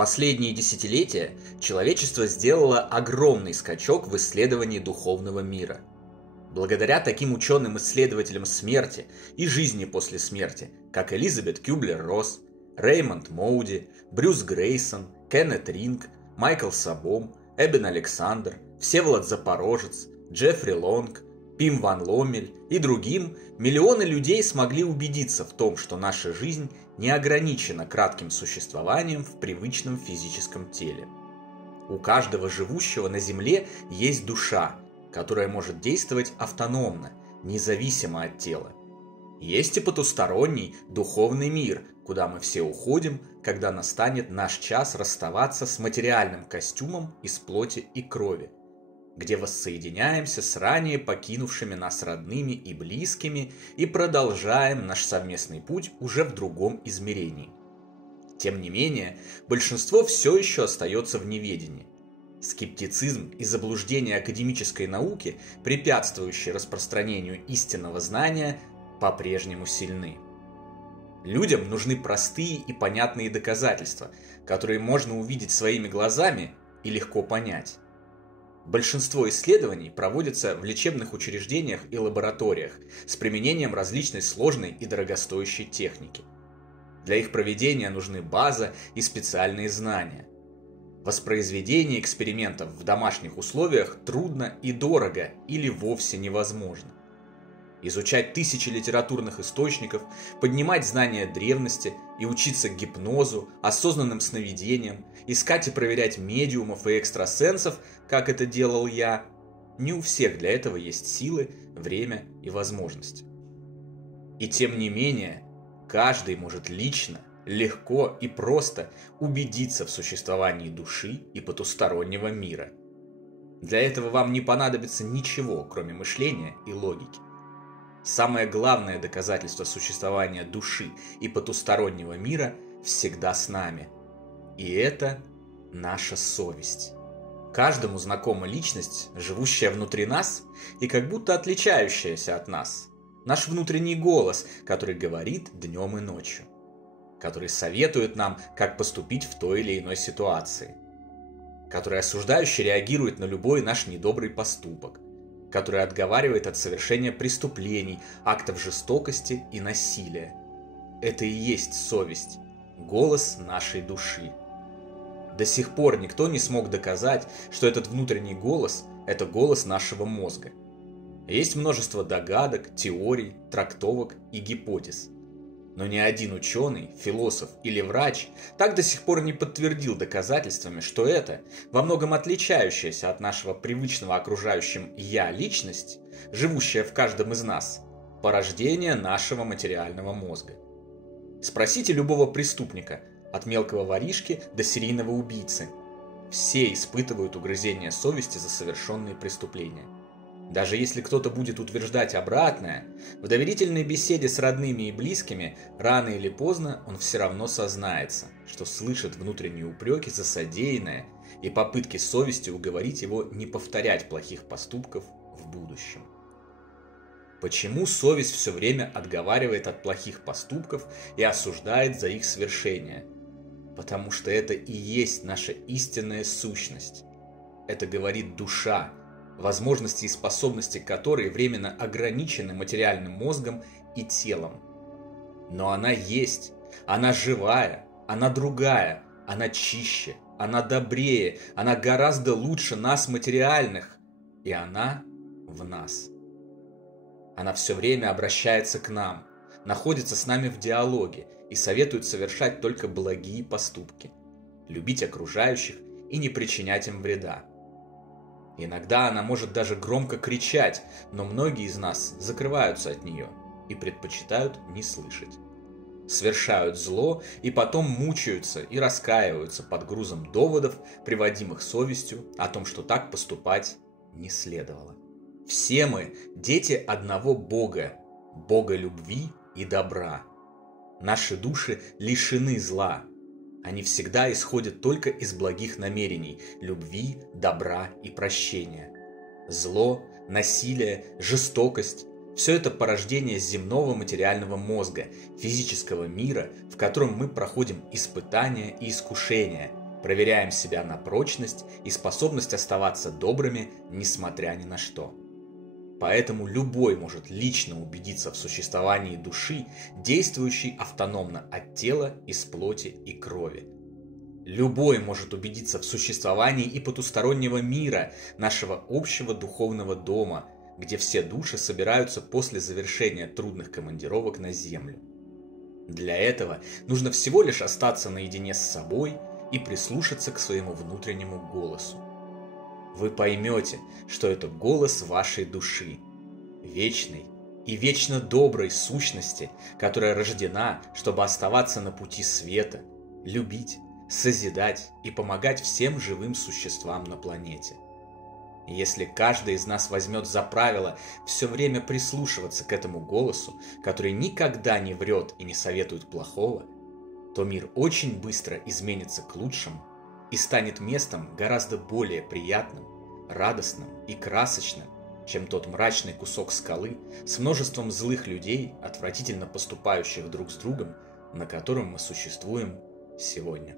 последние десятилетия человечество сделало огромный скачок в исследовании духовного мира. Благодаря таким ученым-исследователям смерти и жизни после смерти, как Элизабет Кюблер-Росс, Реймонд Моуди, Брюс Грейсон, Кеннет Ринг, Майкл Сабом, Эбен Александр, Всеволод Запорожец, Джеффри Лонг, Пим Ван Ломмель и другим, миллионы людей смогли убедиться в том, что наша жизнь не ограничена кратким существованием в привычном физическом теле. У каждого живущего на Земле есть душа, которая может действовать автономно, независимо от тела. Есть и потусторонний, духовный мир, куда мы все уходим, когда настанет наш час расставаться с материальным костюмом из плоти и крови, где воссоединяемся с ранее покинувшими нас родными и близкими и продолжаем наш совместный путь уже в другом измерении. Тем не менее, большинство все еще остается в неведении. Скептицизм и заблуждение академической науки, препятствующие распространению истинного знания, по-прежнему сильны. Людям нужны простые и понятные доказательства, которые можно увидеть своими глазами и легко понять. Большинство исследований проводятся в лечебных учреждениях и лабораториях с применением различной сложной и дорогостоящей техники. Для их проведения нужны база и специальные знания. Воспроизведение экспериментов в домашних условиях трудно и дорого или вовсе невозможно. Изучать тысячи литературных источников, поднимать знания древности и учиться гипнозу, осознанным сновидениям, искать и проверять медиумов и экстрасенсов, как это делал я, не у всех для этого есть силы, время и возможности. И тем не менее, каждый может лично, легко и просто убедиться в существовании души и потустороннего мира. Для этого вам не понадобится ничего, кроме мышления и логики. Самое главное доказательство существования души и потустороннего мира всегда с нами. И это наша совесть. Каждому знакома личность, живущая внутри нас и как будто отличающаяся от нас. Наш внутренний голос, который говорит днем и ночью. Который советует нам, как поступить в той или иной ситуации. Который осуждающе реагирует на любой наш недобрый поступок. Который отговаривает от совершения преступлений, актов жестокости и насилия. Это и есть совесть, голос нашей души. До сих пор никто не смог доказать, что этот внутренний голос – это голос нашего мозга. Есть множество догадок, теорий, трактовок и гипотез. Но ни один ученый, философ или врач так до сих пор не подтвердил доказательствами, что это, во многом отличающаяся от нашего привычного окружающим «я» личность, живущая в каждом из нас, порождение нашего материального мозга. Спросите любого преступника, от мелкого воришки до серийного убийцы. Все испытывают угрызение совести за совершенные преступления. Даже если кто-то будет утверждать обратное, в доверительной беседе с родными и близкими рано или поздно он все равно сознается, что слышит внутренние упреки за содеянное и попытки совести уговорить его не повторять плохих поступков в будущем. Почему совесть все время отговаривает от плохих поступков и осуждает за их свершение? Потому что это и есть наша истинная сущность. Это говорит душа, возможности и способности которой временно ограничены материальным мозгом и телом. Но она есть, она живая, она другая, она чище, она добрее, она гораздо лучше нас материальных, и она в нас. Она все время обращается к нам, находится с нами в диалоге и советует совершать только благие поступки, любить окружающих и не причинять им вреда. Иногда она может даже громко кричать, но многие из нас закрываются от нее и предпочитают не слышать. Совершают зло и потом мучаются и раскаиваются под грузом доводов, приводимых совестью о том, что так поступать не следовало. Все мы дети одного Бога, Бога любви и добра. Наши души лишены зла. Они всегда исходят только из благих намерений, любви, добра и прощения. Зло, насилие, жестокость – все это порождение земного материального мозга, физического мира, в котором мы проходим испытания и искушения, Проверяем себя на прочность и способность оставаться добрыми, несмотря ни на что. Поэтому любой может лично убедиться в существовании души, действующей автономно от тела из плоти и крови. Любой может убедиться в существовании и потустороннего мира, нашего общего духовного дома, где все души собираются после завершения трудных командировок на Землю. Для этого нужно всего лишь остаться наедине с собой и прислушаться к своему внутреннему голосу. Вы поймете, что это голос вашей души, вечной и вечно доброй сущности, которая рождена, чтобы оставаться на пути света, любить, созидать и помогать всем живым существам на планете. И если каждый из нас возьмет за правило все время прислушиваться к этому голосу, который никогда не врет и не советует плохого, то мир очень быстро изменится к лучшему и станет местом гораздо более приятным, радостным и красочным, чем тот мрачный кусок скалы с множеством злых людей, отвратительно поступающих друг с другом, на котором мы существуем сегодня.